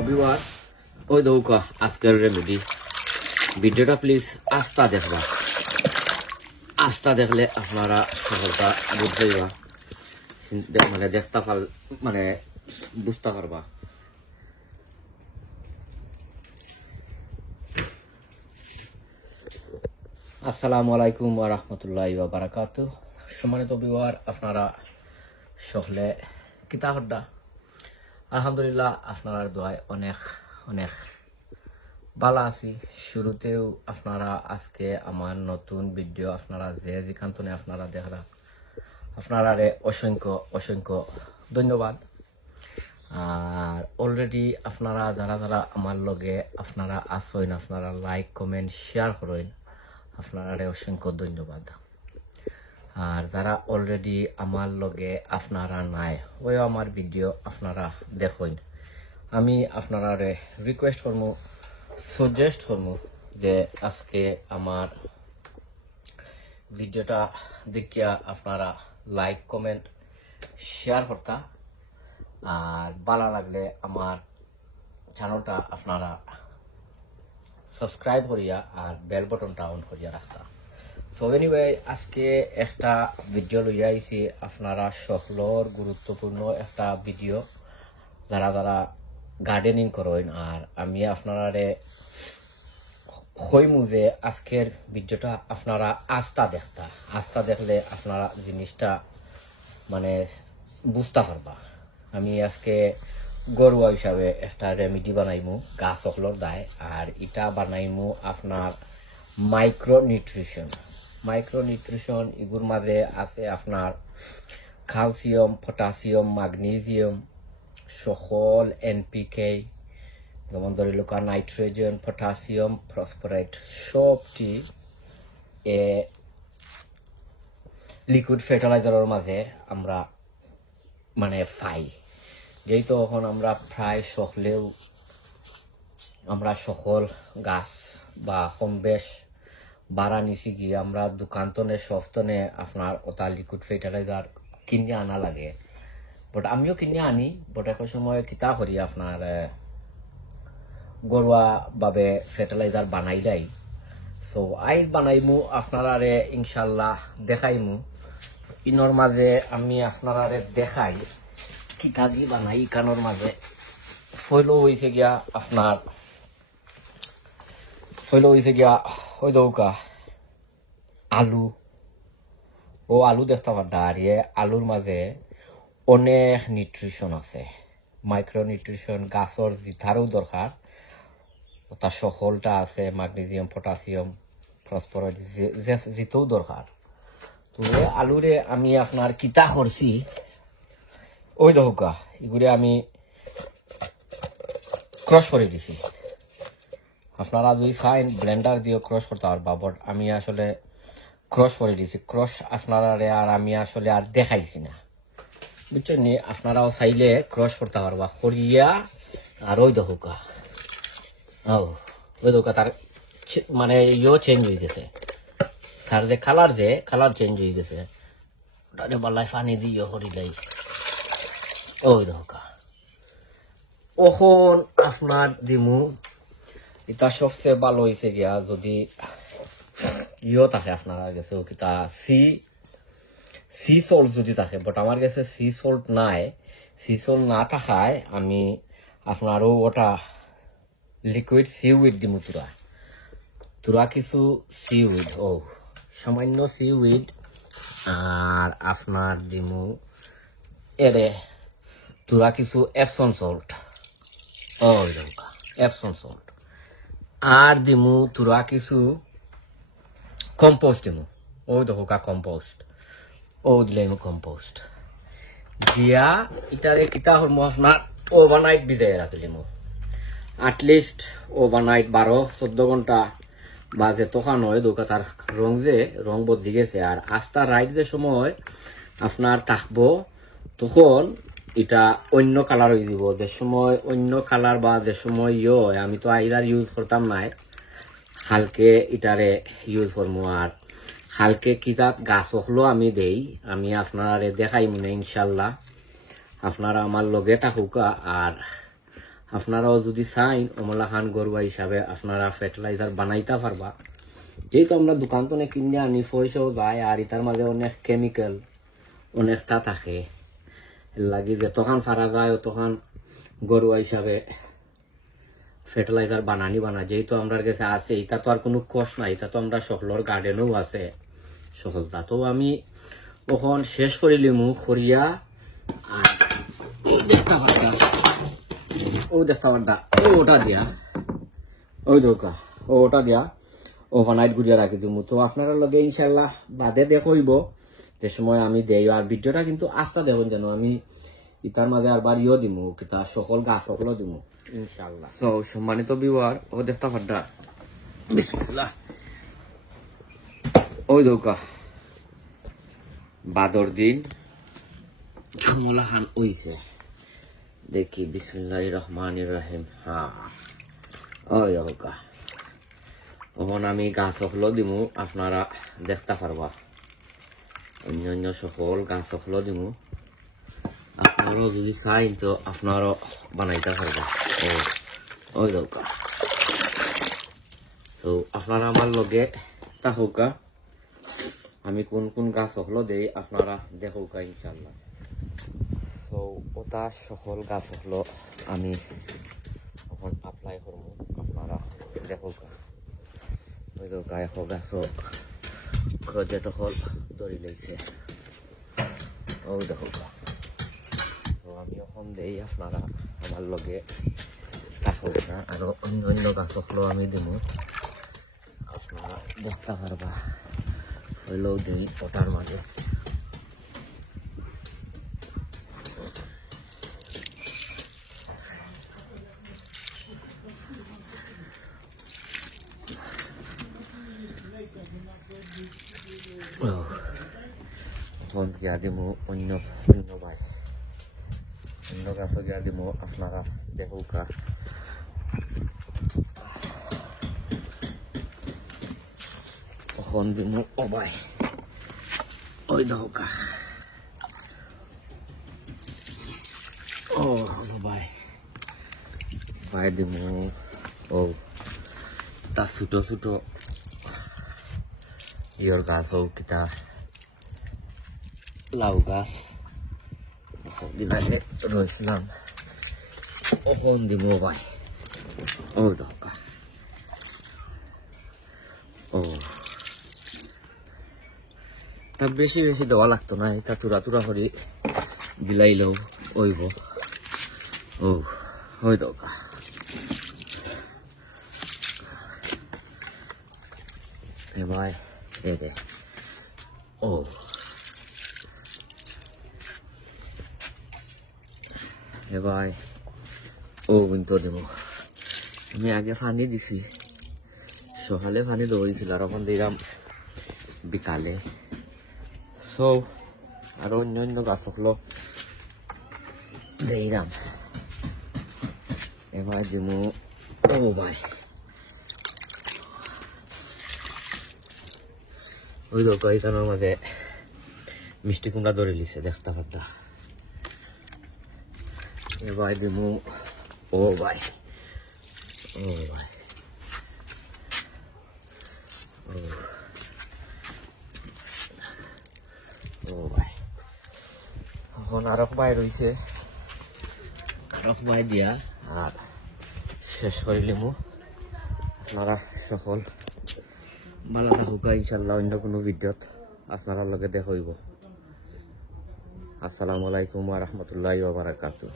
Beware ওই দৌকা আজকের remedy ভিডিওটা প্লিজ আস্থা দেখবা আস্থা দেখলে আপনারা সকলটা বুঝতেইবা মানে দেখতে পাল মানে বুঝতে পারবা আসসালামু আলাইকুম ওয়া রাহমাতুল্লাহি ওয়া বারাকাতুহু সম্মানিত বিওয়ার আপনারা সকলে কিতা হড্ডা আলহামদুলিল্লাহ আপনারা দোয়ায় অনেক অনেক ভালো আছি শুরুতেও আপনারা আজকে আমার নতুন ভিডিও আপনারা যে যেখানে আপনারা দেখরা আপনারা অসংখ্য অসংখ্য ধন্যবাদ আর অলরেডি আপনারা যারা যারা আমার লগে আপনারা আসেন আপনারা লাইক কমেন্ট শেয়ার করেন আপনারা অসংখ্য ধন্যবাদ আর যারা অলরেডি আমার লগে আপনারা নাই ওই আমার ভিডিও আপনারা দেখুন আমি আপনারা রিকোয়েস্ট করবো সাজেস্ট করবো যে আজকে আমার ভিডিওটা দেখিয়া আপনারা লাইক কমেন্ট শেয়ার করতা আর ভালো লাগলে আমার চ্যানেলটা আপনারা সাবস্ক্রাইব করিয়া আর বেল বাটনটা অন করিয়া রাখতা সো এনিওয়ে আজকে একটা ভিডিও লইয়া আইছি আপনারা সকলের গুরুত্বপূর্ণ একটা ভিডিও যারা যারা গার্ডেনিং করেন আর আমি আপনারা কইমু যে আজকের ভিডিওটা আপনারা আস্থা দেখলে আপনারা জিনিসটা মানে বুঝতে পারবা আমি আজকে গরুয়া হিসাবে একটা রেমেডি বানাইমু গাছ সকলের দায় আর এটা বানাইমু আপনার মাইক্রোনিউট্রিশন এগুলোর মাঝে আছে আপনার ক্যালসিয়াম পটাশিয়াম ম্যাগনেসিয়াম সকল এনপিকে যেমন ধরিল নাইট্রোজেন পটাশিয়াম ফসফরাস সবটি লিকুইড ফার্টিলাইজারের মাঝে আমরা মানে পাই যেহেতু এখন আমরা প্রায় সকলেও আমরা সকল গাছ বা কম বেশ বাড়া নিছি গিয়ে আমরা দোকানতনে সফতনে আপনার ওটা লিকুইড ফার্টিলাইজার কিনে আনা লাগে বাট আমিও কিনে আনি বাট এক সময় কিতা করি আপনার গরুয়া ভাবে ফার্টিলাইজার বানাই দেয় সো আইজ বানাইমু আপনারা ইনশাল্লাহ দেখাইমু ইনর মাঝে আমি আপনারা দেখাই কিতা দিয়ে বানাই কানোর মাঝে ফইলো হয়েছে গিয়া আপনার ওই দৌকা আলু দেখতে পারদা আর আলুর মাঝে অনেক নিউট্রিশন আছে মাইক্রোনিউট্রিশন গাছর যেটারও দরকার ওটা সকলটা আছে ম্যাগনেসিয়াম পটাশিয়াম ফসফরাস যেটাও দরকার তো আলুরে আমি আপনার কিতা করছি ওই দৌকা এগুলো আমি ক্রশ করে দিছি আপনারা যদি চাইন ব্লেন্ডার দিয়ে ক্রশ করতে পারবা বাট আমি আসলে ক্রশ করে দিছি ক্রশ আপনারা আর আমি আসলে আর দেখাইছি না বুঝছেন নি আপনারাও চাইলে ক্রশ করতে পারবা করিয়া আর ওই দৌকা তার মানে চেঞ্জ হয়ে গেছে তার যে কালার চেঞ্জ হয়ে গেছে ওটা বাল্লায় পানি দিয়ে হরিলাই ওই দৌকা ওখন আপনার দিমু এটা সবচেয়ে ভালো হয়েছে গিয়া যদি থাকে আপনার কাছে কিতা সি সল্ট যদি থাকে বাট আমার কাছে সি সল্ট নাই সি সল্ট না থাকায় আমি আপনারও ওটা লিকুইড সিউইড দিমু তুরা কিছু সিউইড সামান্য সিউইড আর আপনার দিমু তুরা কিছু এপসন সল্ট আর দিমু তুরা কিছু কম্পোস্ট দিমু কম্পোস্ট দিলাইমু কম্পোস্ট দিয়া ইটারে কিতা হরমু আপনার ওভারনাইট ভিজাই রাখলিমু অ্যাটলিস্ট ওভারনাইট 12-14 ঘন্টা বা যে তখন হয় দোকা তার রং বদলি গেছে আর আস্তা রাইট যে সময় আপনার থাকবো তখন এটা অন্য কালার হয়ে দিব যে সময় অন্য কালার বা যে সময় আমি তো আইদার ইউজ করতাম নাই হালকে এটারে ইউজ করবো আর হালকে কিতাব গাছ হলো আমি দেই আমি আপনারা দেখাই মনে ইনশাল্লাহ আপনারা আমার লগে থাকুকা আর আপনারাও যদি চাইন অমলা খান গরুয়া হিসাবে আপনারা ফার্টিলাইজার বানাইতে পারবা। যেহেতু আমরা দোকান তো কিনে আনি পয়সাও যায়, আর এটার মাঝে অনেক কেমিক্যাল অনেকটা থাকে, লাগি যে তখন ফারা যায় তখন গরুয়া হিসাবে ফার্টিলাইজার বানা। যেহেতু আমার কাছে আছে, এটা তো আর কোনো কষ্ট নাই, এটা তো আমরা সকলের গার্ডেনও আছে সকলটা। তো আমি ওখান শেষ করে লিমু খরিয়া আর দেখতে পারটা ওটা দিয়া ওই দোকা ওটা দিয়া ওভারনাইট গুজিয়া রাখি দিমু। তো আপনারা লগে ইনশাল্লাহ বাদে দেখইব যে সময় আমি দেই, আর ভিডিওটা কিন্তু আস্তে দেখুন যেন আমি ইতার মাঝে আরবার দিমু কিতা সকল গাছ সকল দিমু ইনশাল্লাহ। সো সম্মানিত ভিউয়ার ও দেখতে পারটা বিসমিল্লাহ ওই দোকা বাদর দিন কমলা খান ওইছে দেখি বিসমিল্লাহির রহমানির রহিম। হ্যাঁ ওই দোকা ওখান আমি গাছ হলো দিমু, আপনারা দেখতে পারবা অন্য সকল গাছ হলো দিমু। আপনারাও যদি চাইন তো আপনারও বানাইতে পারবা। ওই দোকা তো আপনারা আমার লগে তাহকা আমি কোন কোন গাছ হলো দেই আপনারা দেখোকা ইনশাল্লাহ। তো ওটা সকল গাছ হলো আমি এখন অ্যাপ্লাই করবো, আপনারা দেখোকা। ওই তো গায়ে গাছ ক্রজেট হল ধরি লাইছে ওই দেখোকা। তো আমি এখন দেই আপনারা আমার লগে তাহকা, আরো অন্য গাছ হলো আমি দিব, আপনারা দেখতে পারবা। হইলেও দিই ওটার মাঝে এখন গিয়া দিব অন্য ভাই অন্য গাছও গিয়া দিব, আপনারা দেখোকা। এখন দিব ও ভাই ওই দেখোকা ও ভাই দিব ও তা ছোট ছোট ইয়র গাছ হোক কিতা লাউ গাছ দিবারে রয়েছিলাম ওখন দিব ভাই ওই দরকার। ও তা বেশি বেশি দেওয়া লাগতো না, এটা তুরা তুরা করে দিলাইলেও ওইব। ও ওই দরকার ভাই এই দে। ও ভাই ও কিন্তু দেব আমি আগে পানি দিছি, সকালে পানি দৌড়িয়েছিল আর এখন দিলাম বিকালে। সো আরো অন্য গাছ হলো দিলাম এবার দিব। ও ভাই ওই দোকান এখানের মাঝে মিষ্টি কুমড়া ধরে লিছে দেখতে পারতা। এবার দিব ও ভাই এখন আরো ভাই রয়েছে, আরো ভাই দিয়া আর শেষ করে লিমু। আপনারা সকল ভালো থাকুক ইনশাল্লাহ, অন্য কোনো ভিডিওত আপনারা লগে দেখা হইব। আসসালামু আলাইকুম ওয়া রাহমাতুল্লাহি ওয়া বারাকাতুহু।